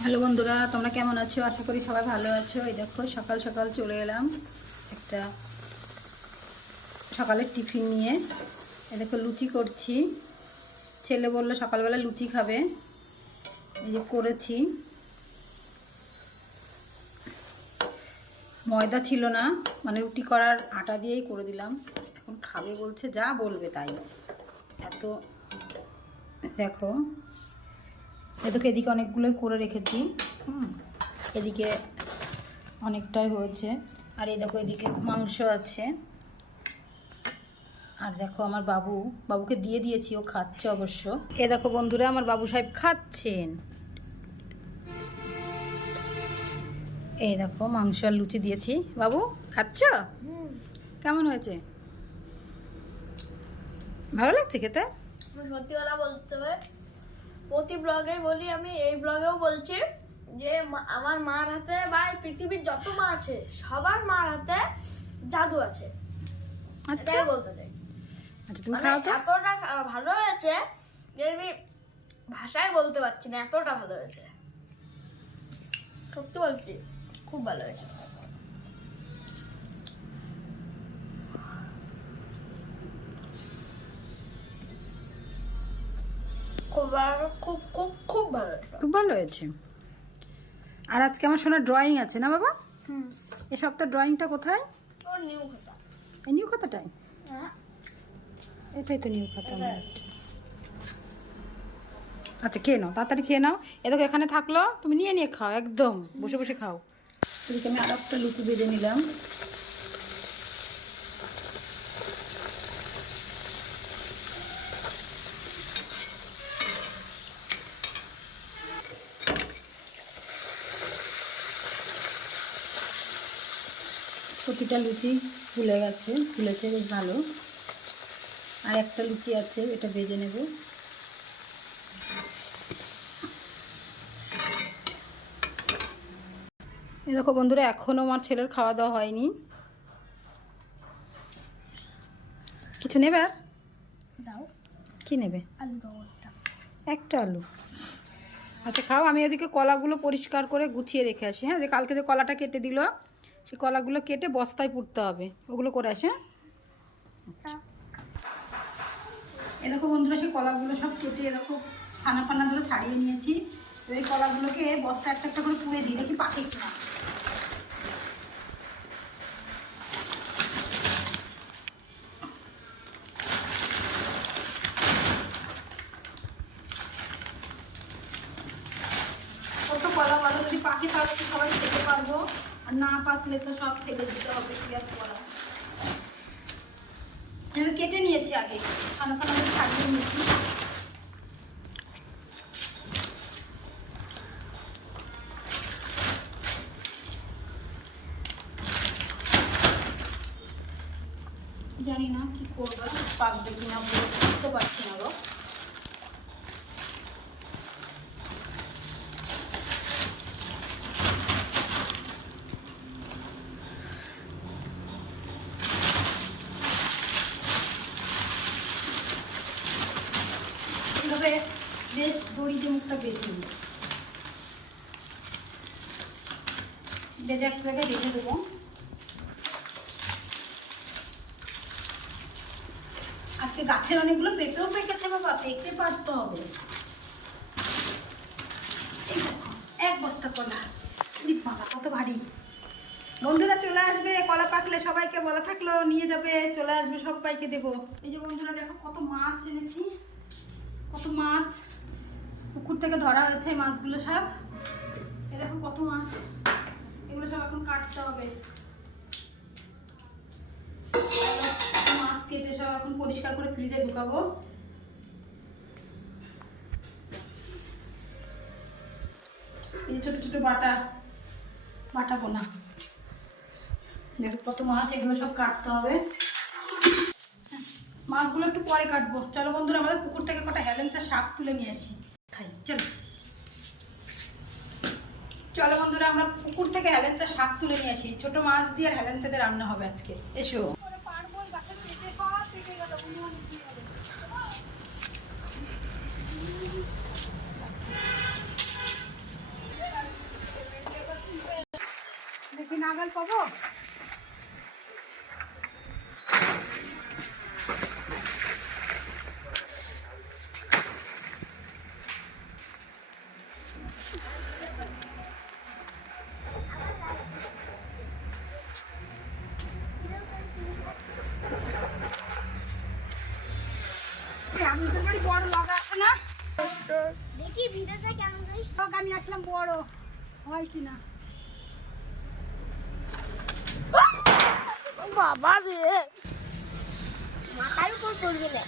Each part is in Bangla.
হ্যালো বন্ধুরা, তোমরা কেমন আছো? আশা করি সবাই ভালো আছো। এই দেখো সকাল সকাল চলে এলাম একটা সকালের টিফিন নিয়ে। এই দেখো লুচি করছি। ছেলে বললো সকালবেলা লুচি খাবে, এই যে করেছি। ময়দা ছিল না, মানে রুটি করার আটা দিয়েই করে দিলাম। এখন খাবে বলছে, যা বলবে তাই। এত দেখো, এদিকে অনেকগুলোই করে রেখেছি। এদিকে অনেকটাই হয়েছে। আর এই দেখো এদিকে মাংস আছে। আর দেখো আমার বাবুকে দিয়ে দিয়েছি, ও খাচ্ছে অবশ্য। এ দেখো বন্ধুরা, আমার বাবু সাহেব খাচ্ছেন। এই দেখো মাংস আর লুচি দিয়েছি। বাবু খাচ্ছ? কেমন হয়েছে? ভালো লাগছে খেতে? সত্যি কথা বলতে হবে, প্রতি ব্লগে বলি, আমি এই ব্লগেও বলছি যে আমার মার হাতে বা পৃথিবীর যত মা আছে সবার মার হাতে জাদু আছে। আচ্ছা এটাই বলতে চাই। আচ্ছা, তুমি মানে খাও তো। এতটা ভালো হয়েছে যে আমি ভাষায় বলতে পারছি না, এতটা ভালো হয়েছে। সত্যি বলছি, খুব ভালো হয়েছে। খুব ভালো, খুব খুব খুব ভালো হয়েছে। খুব ভালো হয়েছে। আর আজকে আমার শোনা ড্রয়িং আছে না বাবা? এ সপ্তাহ ড্রয়িংটা কোথায়? ওর নিউ খাতা। এই নিউ খাতাটাই? হ্যাঁ, এটাই তো নিউ খাতা। আচ্ছা খেয়ে নাও, তাড়াতাড়ি খেয়ে নাও। এ দেখো এখানে থাকলো, তুমি নিয়ে নিয়ে খাও, একদম বসে বসে খাও। এদিকে আমি আর একটা লুচি ভেজে নিলাম। প্রতিটা লুচি ফুলেছে বেশ ভালো। আর একটা লুচি আছে, এটা ভেজে নেব। এই দেখো বন্ধুরা, এখনও আমার ছেলের খাওয়া দাওয়া হয়নি। কিছু নেবে? আর দাও। কি নেবে? আলু দাও একটা। একটা আলু? আচ্ছা খাও। আমি এদিকে কলাগুলো পরিষ্কার করে গুছিয়ে রেখে আসি। হ্যাঁ, যে কালকে যে কলাটা কেটে দিল, সেই কলাগুলো কেটে বস্তায় পুরতে হবে, ওগুলো করে আসে। হ্যাঁ, এ দেখো বন্ধুরা, সেই কলাগুলো সব কেটে এরকম ফানা ফানা ধরে ছাড়িয়ে নিয়েছি। তো এই কলাগুলোকে বস্তা একটা একটা করে পুড়ে দিই, দেখি পাকে কিনা। কত কলা বলো, যদি পাকে তাহলে তো সবাই খেতে পারবো, আর না পাকলে তো সব ফেলে দিতে হবে। কি আর কলা আমি কেটে নিয়েছি আগে, ফানা ফানা করে ছাড়িয়ে নিয়েছি। জানি না কি করবো, পাকবে কিনা বুঝতে পারছি না গো। এইভাবে বেশ দড়ি দিয়ে মুখটা বেঁধে নিই, বেঁধে এক জায়গায় রেখে দেবো। আজকে গাছের অনেকগুলো পেঁপেও পেকেছে বাবা, পেকে পারতে হবে। এই দেখো এক বস্তা কলা, বাবা কত ভারী। বন্ধুরা চলে আসবে, কলা পাকলে সবাইকে বলা থাকলো নিয়ে যাবে, চলে আসবে, সবাইকে দেবো। এই যে বন্ধুরা দেখো কত মাছ এনেছি, কত মাছ পুকুর থেকে ধরা হয়েছে। মাছগুলো সব, এই দেখো কত মাছ, এগুলো সব এখন কাটতে হবে। মাছ কেটে সব এখন পরিষ্কার করে ফ্রিজে ঢুকাবো। এই ছোট ছোট বাটাবো না। দেখো কত মাছ, এগুলো সব কাটতে হবে। মাছগুলো একটু পরে কাটবো। চলো বন্ধুরা, আমাদের পুকুর থেকে কটা হেলেঞ্চা শাক তুলে নিয়ে আসি, খাই। চলো চলো বন্ধুরা, আমরা পুকুর থেকে হেলেঞ্চা শাক তুলে নিয়ে আসি। ছোট মাছ দিয়ে আর হেলেঞ্চা দিয়ে রান্না হবে আজকে। এসো। নাগাল পাবো? আমাদের বাড়ি বড় লগা আছে না? দেখি ভিডিওটা কেমন গাইস। লগা আমি আসলাম বড় হয় কিনা। বাবা রে, মাথার উপর পড়বে না।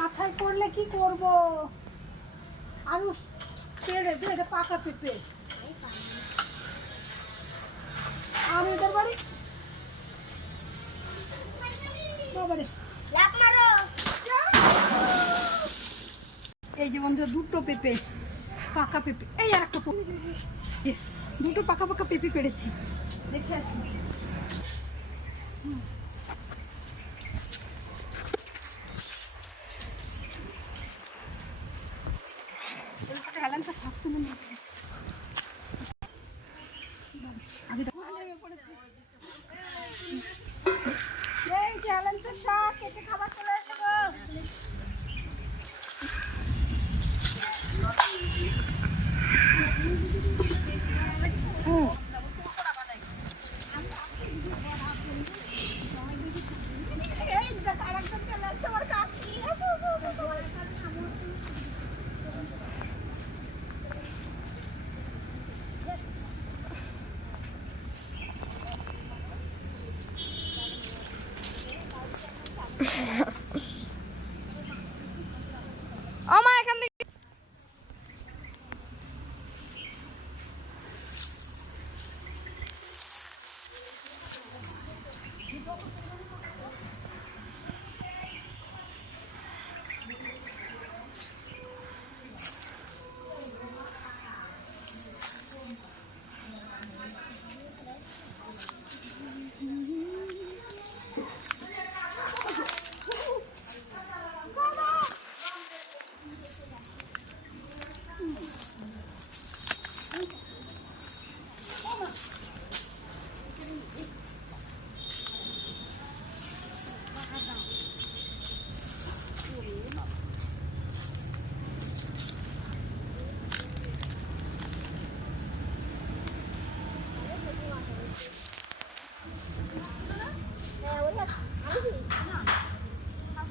মাথায় পড়লে কি করব? আরো ছেড়ে দে, এটা পাকা পেঁপে। আমাদের বাড়ি বাবারে লাফ মারো। এই যে বন্ধু দুটো পেঁপে, পাকা পেঁপে। এই আর একটা দুটো পাকা পাকা পেঁপে পেরেছি, দেখে আসি। হেলেন্সা শাক তুলে নিয়েছি। আগে তো নেমে পড়েছে। এই যে হেলেন্সা শাক, এতে খাবার চলে আসে গো। এই দেখ আরেকজন চলে আসছে, আমার কাকি। আমার এখান থেকে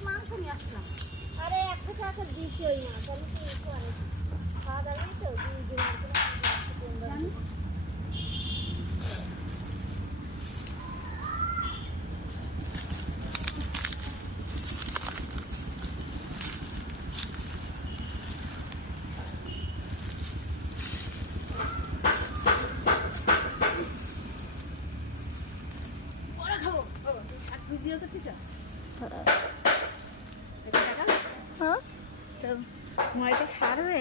মাংস নিয়ে আসলাম। আরে 100 টাকা দিছই না, তাহলে তো করে খাওয়া দাওয়া তো দুই দিন জানি ওরা খাবো। ও তুই শাক ভিডিও করতিস? এটা টাকা হ্যাঁ তোর ময়টা ছাড়বে।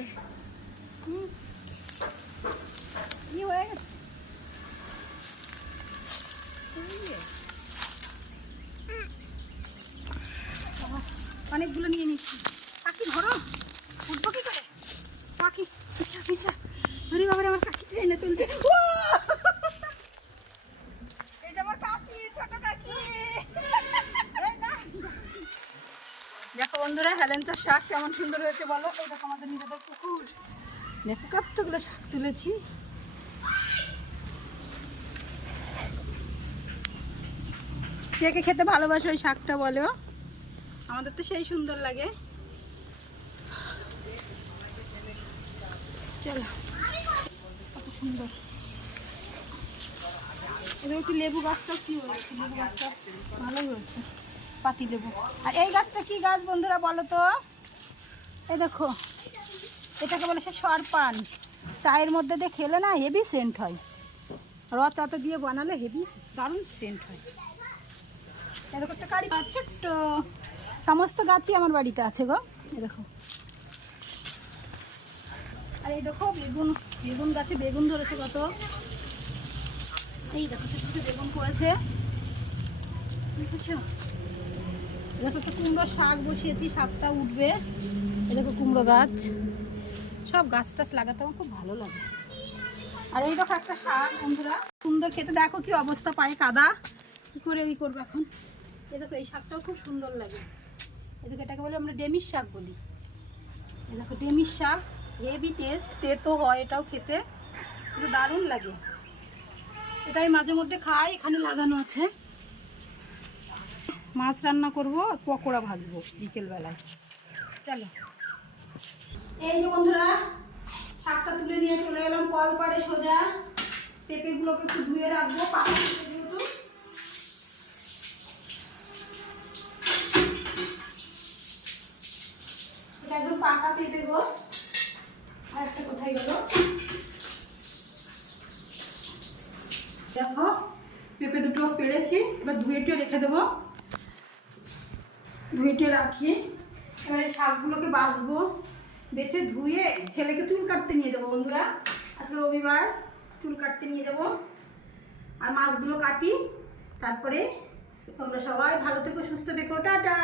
কি হয়ে গেছে? অনেকগুলো নিয়ে নিচ্ছি। কাকি ধরো, উঠবো কি করে? কাকি পিছা পিছা। আরে বাবারে, আমার কাকি ট্রেনে তুলছে। এই যে আমার কাকি, ছোট কাকি। দেখো বন্ধুরা, হেলেঞ্চার শাক কেমন সুন্দর হয়েছে বলো। এই দেখো আমাদের নিজেদের পুকুর। দেখো কতগুলো শাক তুলেছি। কে কে খেতে ভালোবাসো ওই শাকটা বলো? আমাদের তো সেই সুন্দর লাগে। চলো, কত সুন্দর। এবার একটু লেবু গাছটা কি হয়েছে? লেবু গাছটা ভালোই হয়েছে, পাতি লেবু। আর এই গাছটা কি গাছ বন্ধুরা বলো তো? এই দেখো, এটাকে বলে সে সরপান। চায়ের মধ্যে দিয়ে খেলে না হেভি সেন্ট হয়, রচাতে দিয়ে বানালে হেভি দারুণ সেন্ট হয়। এরকম একটা কারি গাছ ছোট্ট, সমস্ত গাছই আমার বাড়িতে আছে গো। এই দেখো, আর এই দেখো বেগুন, বেগুন গাছে বেগুন ধরেছে কত। এই দেখো ছোট ছোট বেগুন করেছে, দেখেছো? দেখো তো কুমড়ো শাক বসিয়েছি, শাকটা উঠবে। এই দেখো কুমড়ো গাছ। সব গাছ টাছ লাগাতে আমার খুব ভালো লাগে। আর এই দেখো একটা শাক বন্ধুরা, সুন্দর খেতে, দেখো কি অবস্থা, পায়ে কাদা, কি করে এই করবো এখন। এই দেখো এই শাকটাও খুব সুন্দর লাগে, এই দেখো এটাকে বলে আমরা ডেমিস শাক বলি। এই দেখো ডেমিস শাক, হেভি টেস্ট, তেতো হয় এটাও খেতে, কিন্তু দারুণ লাগে। এটাই মাঝে মধ্যে খাই, এখানে লাগানো আছে। মাছ রান্না করবো আর পকোড়া ভাজবো বিকেলবেলায়। চলো, এই যে বন্ধুরা শাকটা তুলে নিয়ে চলে এলাম কলপাড়ে সোজা। পেঁপেগুলোকে একটু ধুয়ে রাখবো, পাকা পেঁপে যেহেতু। এটা একদম পাকা পেঁপে গো। আর একটা কোথায় গেল, দেখো পেঁপে দুটো পেড়েছি, এবার ধুয়ে টুয়ে রেখে দেবো। ধুয়ে টুয়ে রাখি, এবারে শাকগুলোকে বাছবো, বেছে ধুয়ে ছেলেকে চুল কাটতে নিয়ে যাবো বন্ধুরা, আজকে রবিবার, চুল কাটতে নিয়ে যাব। আর মাছগুলো কাটি, তারপরে তোমরা সবাই ভালো থেকো, সুস্থ থেকো, টাটা।